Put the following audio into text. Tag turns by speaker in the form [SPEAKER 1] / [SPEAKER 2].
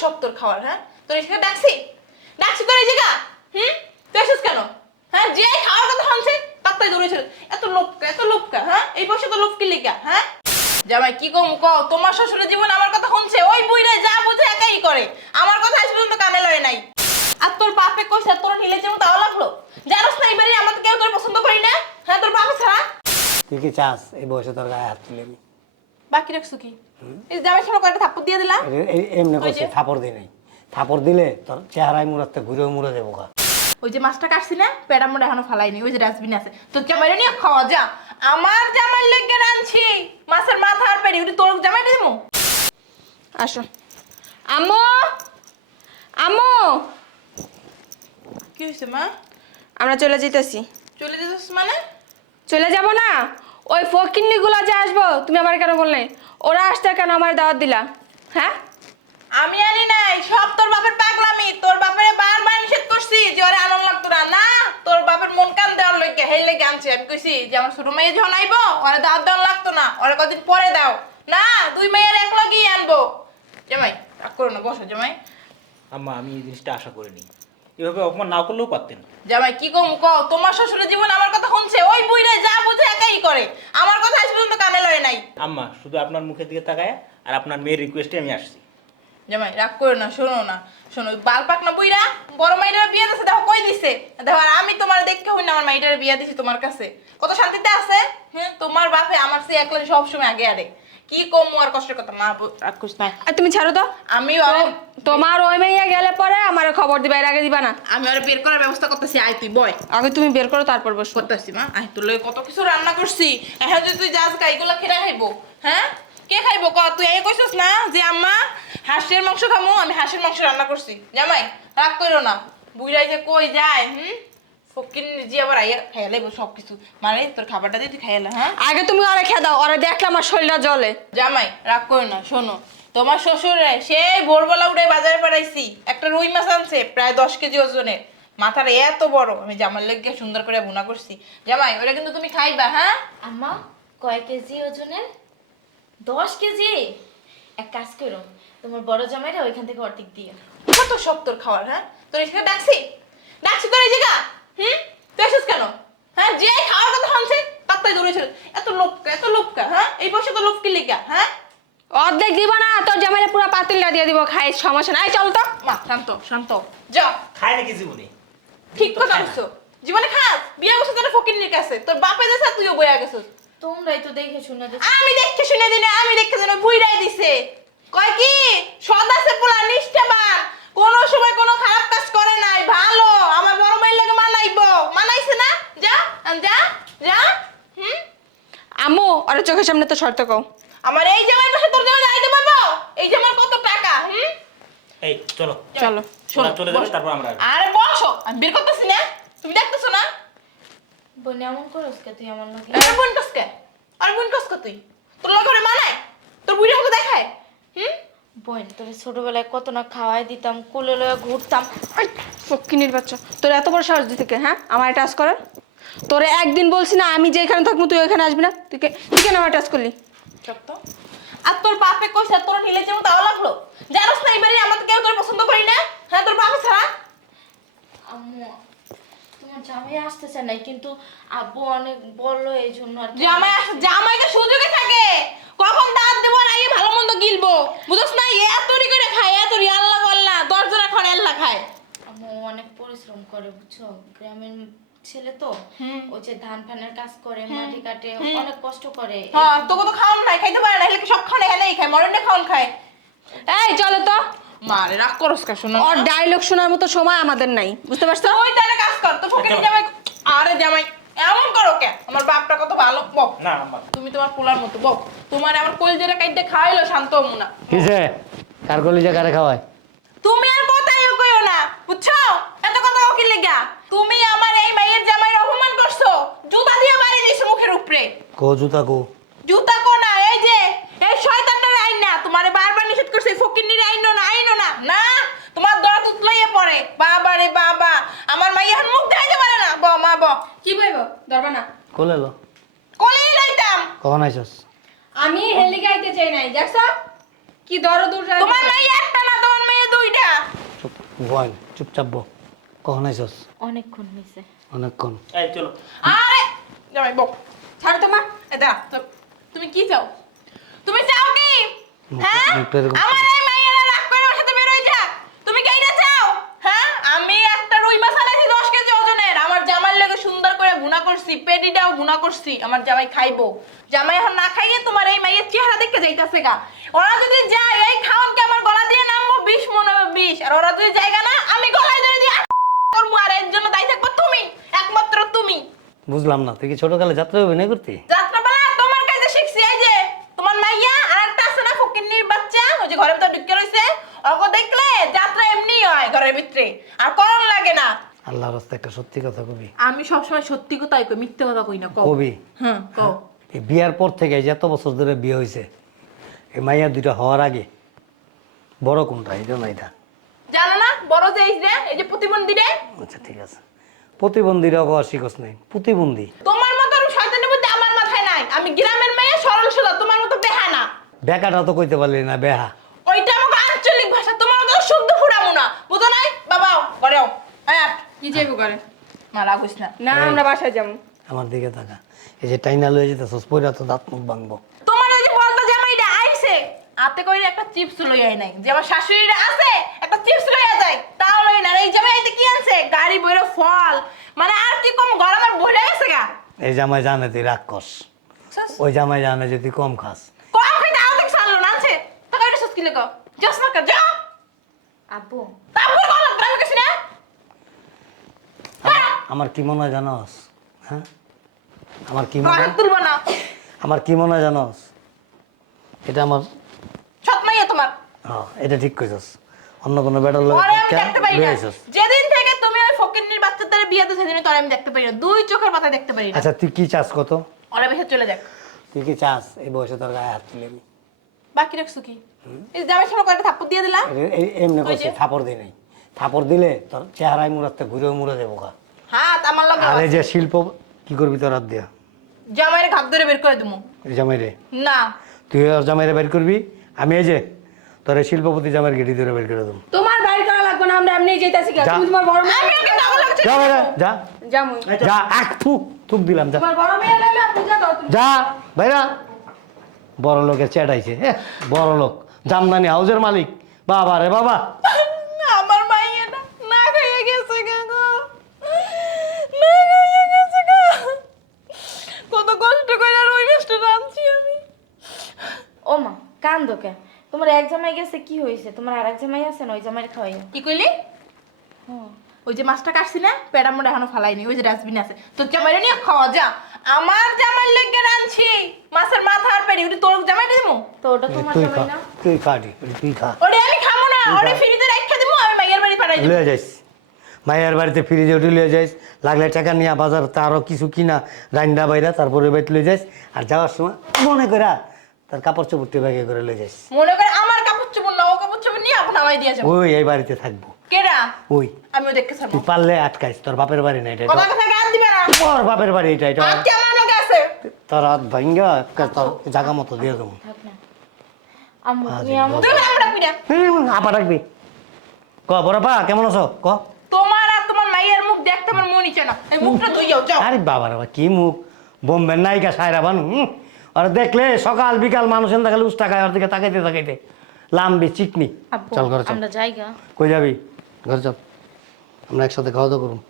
[SPEAKER 1] শখ তোর খাওয়ার হ্যাঁ? তোর এসে ডাকছি ডাকছি তোর এই জায়গা? হুম? তুই আসিস কেন? হ্যাঁ যে খাওয়ার কথা শুনছে তার তাই দৌড়েছে এত লোভকা এত লোভকা হ্যাঁ? এই বয়সে তো লোভ কি লিগা হ্যাঁ? জামাই কি কম ক তোমার শ্বশুরের জীবন আমার কথা শুনছে ওই বুইরে যা বুঝে একাই করে। আমার কথা আজ পর্যন্ত কানে লয় নাই। আর তোর বাপে কইছে তোর নিলে যেমন তাও লাগল। জানোস না এবারে আমার কেউ তোর পছন্দ করি না? হ্যাঁ তোর বাপে ছাড়া?
[SPEAKER 2] তুই কি চাস? এই বয়সে তোর গায়ে হাত তুলে
[SPEAKER 1] বাকি রাখছো কি? এই জামাই সামনে কয়েকটা থাপ্পড় দিয়ে দিলাম
[SPEAKER 2] এ- এ- এমনি করছে থাপড় দিই নাই। থাপড় দিলে তোর চেহারায় মুড়াতে ঘুরে মুড়ে দেবো গা।
[SPEAKER 1] ওই যে মাছটা কাটছি না প্যাডা মোড়া এখনও ফালাইনি ওই যে ডাস্টবিন আছে। তোর জামাইরে নিয়ে খাওয়া যা। আমার জামাই লেগে রাঁধছি। মাছের মাথা আর পেড়ি ওটি তোর জামাইটা দেবো
[SPEAKER 3] আসো। আম্মু আম্মু
[SPEAKER 1] কি হয়েছে মা?
[SPEAKER 3] আমরা চলে যেতেছি।
[SPEAKER 1] চলে যেতেছ মানে?
[SPEAKER 3] চলে যাব না? ওই ফকিন্নিগুলো যে আসব তুমি আমার কেন বললে? ওরা আসতে কেন আমার দাওয়াত দিলা? হ্যাঁ?
[SPEAKER 1] আমি আনি নাই সব তোর বাপের পাগলামি। তোর বাপের বারবার নিষেধ করছি যে ওরে আনন্দ লাগতো না। না তোর বাপের মন কান দেওয়ার লইকে হেই লেগে আনছি। আমি কইছি যে আমার ছোট মেয়ে যখন আইবো ওরে দাওয়াত দেওয়ার লাগতো না। ওরে কদিন পরে দাও। না দুই মেয়ের এক লগেই আনব। জামাই রাগ করো না বসো জামাই।
[SPEAKER 4] আম্মা আমি এই জিনিসটা আশা করিনি। এভাবে অপমান না করলেও পারতেন।
[SPEAKER 1] জামাই কি কম? ক তোমার শ্বশুরের জীবন আমার কথা শুনছে ওই বুইরে যা বুঝে একাই করে। আমার কথা আজ পর্যন্ত কানে লয় নাই।
[SPEAKER 4] আম্মা শুধু আপনার মুখের দিকে তাকায় আর আপনার মেয়ের রিকোয়েস্টে আমি আসছি।
[SPEAKER 1] জামাই রাগ করো না শোনো না শোনো ওই বাল পাক না বুইরা বড় মাইটার বিয়ে দিছে দেখো কই দিছে। দেখো আর আমি তোমার দেখতে হই না আমার মাইটার বিয়ে দিছি তোমার কাছে। কত শান্তিতে আছে? হ্যাঁ তোমার বাপে আমার সে একলা সব সময় আগে আরে। কি কম আর কষ্টের কথা? মা বো- রাগ করিস না
[SPEAKER 3] আর তুমি ছাড়ো তো।
[SPEAKER 1] আমি
[SPEAKER 3] তোমার ওই মেয়ে গেলে পরে আমার খবর দিবা এর আগে দিবা না।
[SPEAKER 1] আমি ওর বের করার ব্যবস্থা করতেছি আয় তুই বয়।
[SPEAKER 3] আগে তুমি বের করো তারপর বসবো
[SPEAKER 1] করতেছি মা। আয় লগে কত কিছু রান্না করছি। এখন যদি তুই যাস গাইগুলা খেরা খাইবো? হ্যাঁ? কে খাইবো? ক তুই এই কইছিস না যে আম্মা হাঁসের মাংস খামু আমি হাঁসের মাংস রান্না করছি। জামাই রাগ করো না। বুইরাই যে কই যায় হুম? মানে তোর খাবারটা দিয়ে তুই হ্যাঁ?
[SPEAKER 3] আগে তুমি ওরা খেয়ে দাও ওরা দেখলে আমার শরীরটা জলে
[SPEAKER 1] জামাই রাগ করো না শোনো। তোমার শ্বশুরে সেই ভোরবেলা উঠে বাজারে পাঠাইছি। একটা রুই মাছ আনছে প্রায় দশ কেজি ওজনের। মাথার এত বড় আমি জামার লেগে সুন্দর করে ভুনা করছি। জামাই ওটা কিন্তু তুমি খাইবা হ্যাঁ?
[SPEAKER 5] আম্মা কয় কেজি ওজনের? দশ কেজি? এক কাজ করো তোমার বড় জামাইরা ওইখান থেকে অর্ধেক দিও
[SPEAKER 1] কত শখ তোর খাওয়ার হ্যাঁ? তোর এসে ডাকছি? ডাকছি তোর এই জায়গা হুম তুই আসিস কেন হ্যাঁ যে খাওয়ার কথা শুনছে তার তাই দৌড়েছিল এত লোভকা এত লোভকা হ্যাঁ এই বয়সে তো লোভ কি লিগা হ্যাঁ?
[SPEAKER 3] অর্ধেক দিবা না তোর জামাইলে পুরো পাতিলটা দিয়ে দিব খাই সমস্যা নাই চল তো।
[SPEAKER 1] মা শান্ত শান্ত। যা।
[SPEAKER 4] খায় নাকি জীবনে?
[SPEAKER 1] ঠিক কথা। বলছো। জীবনে খাস বিয়ে করছিস তোর ফকির কাছে। তোর বাপে দেশে তুইও বইয়া গেছিস।
[SPEAKER 5] তোমরাই তো দেখে শুনে যে
[SPEAKER 1] আমি দেখে শুনে দিনে আমি দেখে যেন বুইরাই দিছে। কয় কি? সদাসে পোলা নিষ্ঠাবান। কোন সময় কোনো খারাপ কাজ করে নাই ভালো। আমার বড় মাইর লাগে মানাইবো। মানাইছে না? যা যা যা।
[SPEAKER 3] আম্মু ওরা চোখের সামনে তো শর্ত কও।
[SPEAKER 1] আমার এই জামাই পাশে তোর জামাই দাঁড়াইতে পারব? এই যে আমার কত টাকা হুম?
[SPEAKER 4] এই চলো।
[SPEAKER 3] চলো
[SPEAKER 4] ওরা চলে যাবে তারপর আমরা আসব।
[SPEAKER 1] আরে বসো আমি বের করতেছি না। তুমি দেখতেছো না?
[SPEAKER 5] বোন এমন করস কে তুই আমার লগে
[SPEAKER 1] আরে বোন কসকে আরে বোন কসকে তুই? তোর লোক ঘরে মানায়? তোর বুড়ি আমাকে দেখায়? হুম?
[SPEAKER 5] বোন তোরে ছোটবেলায় কত না খাওয়াই দিতাম কোলে লয়ে ঘুরতাম।
[SPEAKER 3] ফকিনির বাচ্চা। তোর এত বড় সাহস দিতে কে হ্যাঁ? আমার টাচ করার? তোরে একদিন বলছি না আমি যেখানে থাকব তুই ওইখানে আসবি না। তুই কে- তুই কেন আমার টাচ করলি?
[SPEAKER 1] আর তোর বাপে কইছে তোর নিলে যেমন তাও লাগল। জানোস না এবারে আমাকে কেউ তোর পছন্দ করি না? হ্যাঁ তোর বাপে ছাড়া?
[SPEAKER 5] আম্মু তোমার জামাই আসতেছে নাই কিন্তু আব্বু অনেক বলল এই জন্য আর কি।
[SPEAKER 1] জামাই আস- জামাইকে সুযোগে থাকে। কখন দাঁত দেবো না আগে ভালো মন্দ গিলবো? বুঝছ না এ এতরি করে খায় এতরি আল্লাহ আল্লাহ দশ জন এখন আল্লাহ খায়।
[SPEAKER 5] আম্মু অনেক পরিশ্রম করে বুঝছ? গ্রামের ছেলে তো। ওই যে ধান ফানের কাজ করে মাটি কাটে অনেক কষ্ট করে।
[SPEAKER 1] হ্যাঁ তোকে তো খাওয়ান নাই খাইতে পারে না কি সব খায় মরণে খাওয়ান খায়।
[SPEAKER 3] এই চলো তো।
[SPEAKER 1] মারে রাগ করস কা শোনো।
[SPEAKER 3] ওর ডায়লগ শোনার মতো সময় আমাদের নাই বুঝতে পারছ?
[SPEAKER 1] ওই তাহলে কাজ কর তো ফকির জামাই আরে জামাই এমন করো কে? আমার বাপটা কত ভালো বক
[SPEAKER 4] না
[SPEAKER 1] তুমি তোমার পোলার মতো বক তোমার আমার কোল যেটা কাইতে খাওয়াইলো শান্ত মুনা
[SPEAKER 2] কিসে কার কলিজা কারে খাওয়ায়?
[SPEAKER 1] তুমি আর কথাই কইও না বুঝছ? এত কথা কি লেগা? তুমি আমার এই মাইয়ের জামাইয়ের অপমান করছ জুতা দিয়ে মারি দিছো মুখের উপরে
[SPEAKER 2] কো জুতা কো।
[SPEAKER 1] জুতা কো না এই যে এই শয়তানটার আইন না তোমারে বারবার নিষেধ করছে ফকিন্নির আইন না আইন না না তোমার দরদ উতলাইয়ে পড়ে বাবা রে বাবা আমার মাইয়া এখন মুখ দেখাইতে পারে না ব মা ব।
[SPEAKER 3] কি বইব? ধরবা না।
[SPEAKER 2] কোলে লো।
[SPEAKER 1] কোলেই লাইতাম।
[SPEAKER 2] কখন আইসস
[SPEAKER 3] আমি হেলিকে আইতে চাই নাই দেখছ? কি দরদ উঠে
[SPEAKER 1] তোমার মাইয়া একটা না তোমার মেয়ে
[SPEAKER 2] বল চুপচাপ বো। কখন আইসস
[SPEAKER 5] অনেকক্ষণ হয়েছে
[SPEAKER 2] অনেকক্ষণ।
[SPEAKER 4] এই চলো।
[SPEAKER 1] আরে জামাই বক ছাড়ো তো মা। এটা তুমি কি চাও? তুমি চাও কি? হ্যাঁ?
[SPEAKER 2] মুখটা এরকম
[SPEAKER 1] আমার এই মাইয়ারা রাগ করে ওর সাথে বের যা। তুমি কি এটা চাও? হ্যাঁ? আমি একটা রুই মাছ আনাইছি দশ কেজি ওজনের। আমার জামাই লেগে সুন্দর করে ভুনা করছি পেটিটাও ভুনা করছি। আমার জামাই খাইবো। জামাই এখন না খাইয়ে তোমার এই মাইয়ের চেহারা দেখতে যাইতাছে গা। ওরা যদি যায় এই খাওনকে আমার গলা দিয়ে নামবো বিষ মনে হবে বিষ। আর ওরা যদি জায়গা না আমি গলায় ধরে দিয়ে করব। আর এর জন্য দায়ী থাকব তুমি একমাত্র তুমি।
[SPEAKER 2] বুঝলাম না তুই কি ছোটকালে যাত্রা অভিনয় করতি?
[SPEAKER 1] যাত্রাপালা তোমার কাছে শিখছি এই যে তোমার মাইয়া আর একটা আছে না ফকিন্নির বাচ্চা ওই যে ঘরের ভিতর ঢুকে রইছে। ওকে দেখলে যাত্রা এমনি হয় ঘরের ভিতরে আর করণ লাগে না।
[SPEAKER 2] আল্লাহর রাস্তায় একটা সত্যি কথা কবি।
[SPEAKER 1] আমি সবসময় সত্যি কথাই কই মিথ্যে কথা কই না
[SPEAKER 2] কবি?
[SPEAKER 1] হ্যাঁ কও।
[SPEAKER 2] এই বিয়ার পর থেকে এই যে এত বছর ধরে বিয়ে হয়েছে এই মাইয়া দুইটা হওয়ার আগে বড় কোনটা? এটা না এটা
[SPEAKER 1] জানো না বড় যে এই যে এই যে প্রতিবন্ধী রে
[SPEAKER 2] আচ্ছা ঠিক আছে। প্রতিবন্ধীরা অবাস শিখস নাই প্রতিবন্ধী।
[SPEAKER 1] তোমার মতো শয়তানের বুদ্ধি আমার মাথায় নাই। আমি গ্রামের মেয়ে সরল সোজা তোমার মতো বেহা না।
[SPEAKER 2] বেকাটা তো কইতে পারলি না বেহা।
[SPEAKER 1] ওইটা আমাকে আঞ্চলিক ভাষা তোমার মতো শুদ্ধ ফুরামো না। বুঝো নাই? বাবাও ঘরেও হ্যাঁ
[SPEAKER 3] কি যাইবো করে?
[SPEAKER 1] না রাগুস না।
[SPEAKER 3] না আমরা বাসায় যাব।
[SPEAKER 2] আমার দিকে থাকা এই যে টাইনা লয়ে যেতেছস পইরা তো দাঁত মুখ ভাঙবো।
[SPEAKER 1] তোমার ওই যে বলতো যে আমার এটা আইছে। হাতে করে একটা চিপস লই আই নাই। যে আমার শাশুড়িরা আছে একটা চিপস লইয়া না এই জামাই আইতে কি আনছে? গাড়ি বইরে ফল। মানে আর কি কম গেছে গা।
[SPEAKER 2] এই জামাই জানে তুই রাগ ওই জামাই জানে যে তুই কম খাস।
[SPEAKER 1] কম আও দেখ সারলো না তো লেগো না কর যা।
[SPEAKER 5] আব্বু।
[SPEAKER 1] তারপর কল আমি কিছু না?
[SPEAKER 2] আমার- আমার কি মনে হয় জানস? হ্যাঁ? আমার কি মনে হয়
[SPEAKER 1] তুলবো না।
[SPEAKER 2] আমার কি মনে হয় জানস? এটা আমার
[SPEAKER 1] সৎ মাইয়া তোমার।
[SPEAKER 2] হ্যাঁ এটা ঠিক কইছস। অন্য কোনো বেটার লোক
[SPEAKER 1] পরে আমি দেখতে পারি না। যেদিন থেকে তুমি ওই ফকিন্নির বাচ্চাদের বিয়ে দিতে সেদিন তোর আমি দেখতে পারি না। দুই চোখের পাতা দেখতে পারি না।
[SPEAKER 2] আচ্ছা তুই কি চাস কত?
[SPEAKER 1] ওরা বেশি চলে যাক।
[SPEAKER 2] তুই কি চাস? এই বয়সে তোর গায়ে হাত তুলে?
[SPEAKER 1] বাকি রাখছো কি? এই জামাই সামনে কয়েকটা থাপ্পড় দিয়ে দিলাম।
[SPEAKER 2] এমনি করছে
[SPEAKER 1] যে।
[SPEAKER 2] থাপড় দিই নাই। থাপড় দিলে তোর চেহারায় মুরাতে ঘুরে মুড়ে যাব গা।
[SPEAKER 1] হাত আমার লগে
[SPEAKER 2] আর যে শিল্প কি করবি তোর হাত দিয়া?
[SPEAKER 1] জামাইয়ের ঘাত ধরে বের করে দেবো
[SPEAKER 2] এই জামাই রে
[SPEAKER 1] না।
[SPEAKER 2] তুই আর জামাইরে বের করবি? আমি এই যে তোর শিল্পপতি জামার গেটি ধরে বের করে দেবো
[SPEAKER 3] তোমার বাইর করা লাগবে না আমরা এমনি যেতেছি
[SPEAKER 2] যা।
[SPEAKER 3] তুমি তোমার বড় মেয়ে
[SPEAKER 1] আমি
[SPEAKER 2] যা বাইরে যা।
[SPEAKER 3] যামু
[SPEAKER 2] যা। এক থুক থুক দিলাম যা।
[SPEAKER 3] তোমার বড় মেয়ে লাগলে পূজা দাও
[SPEAKER 2] যা ভাইরা বড় লোকের চেটাইছে হ্যাঁ বড় লোক জামদানি হাউজের মালিক। বাবা রে বাবা।
[SPEAKER 1] আমার মাইয়া না না খাইয়ে গেছে গো। না খাইয়ে গেছে গা। কত কষ্ট করে আর ওই মাছটা রাঁধছি আমি।
[SPEAKER 5] ও মা কান্দো কে? তোমার এক জামাই গেছে কি হয়েছে? তোমার আর এক জামাই আছে না ওই জামাই খাওয়াইও
[SPEAKER 1] কি কইলি? ওই যে মাছটা কাটছি না পেড়া মোড়া এখনও ফালাইনি ওই যে ডাস্টবিন আছে। তোর জামাইরে নিয়ে খাওয়া যা। আমার জামাই লেগে রাঁধছি মাছের মাথা আর পেড়ি ওটা তোর জামাই দিমু?
[SPEAKER 5] তো ওটা তোমার জামাই না?
[SPEAKER 2] তুই খাটি তুই খা।
[SPEAKER 1] ওরে আমি খাব না ওরে ফ্রিতে রাখা দিমু আমি মাইয়ের বাড়ি পাঠাই দিমু।
[SPEAKER 2] লয়ে যাইস। মায়ের বাড়িতে ফ্রিজে উঠে লয়ে যাইস। লাগলে টাকা নিয়ে বাজার তারও কিছু কিনা রান্না বাইরা তারপরে বাড়িতে লয়ে যাইস। আর যাওয়ার সময় মনে করা তার কাপড় চোপড়টি ব্যাগে করে লয়ে যাইস।
[SPEAKER 1] মনে করে আমার কাপড় চোপড় না ও কাপড় চোপড় নিয়ে আপনি আমায় দিয়ে যাব।
[SPEAKER 2] ওই এই বাড়িতে থাকব।
[SPEAKER 1] কেডা?
[SPEAKER 2] ওই।
[SPEAKER 1] আমিও দেখতে চাবো
[SPEAKER 2] তুই পারলে আটকাইস তোর বাপের বাড়ি না এটা
[SPEAKER 1] কথা কথা গান দিবে না।
[SPEAKER 2] তোর বাপের বাড়ি এটা এটা।
[SPEAKER 1] আর আমার লগে আছে।
[SPEAKER 2] তোর হাত ভাঙ্গা একটা তোর জায়গা মতো দিয়ে দেবো।
[SPEAKER 5] থাক না। আম্মু তুমি আমার
[SPEAKER 1] তুমি আমরা পিড়া
[SPEAKER 2] হুম, আপা রাখবি ক কেমন আছো? ক।
[SPEAKER 1] তোমার আর তোমার মাইয়ের মুখ দেখতে আমার মন ইচ্ছে না। এই মুখটা ধুই যাও। যাও
[SPEAKER 2] আরে বাবা রে বাবা, কি মুখ? বোম্বের নায়িকা সায়রা বানু। আর দেখলে সকাল বিকাল মানুষ এনতা খালি উস্তা খায় ওর দিকে তাকাইতে তাকাইতে। লাম্বি চিকনি চল ঘরে চল।
[SPEAKER 5] আমরা জায়গা
[SPEAKER 2] কই যাবি? ঘরে চল। আমরা একসাথে খাওয়া দাওয়া করুন।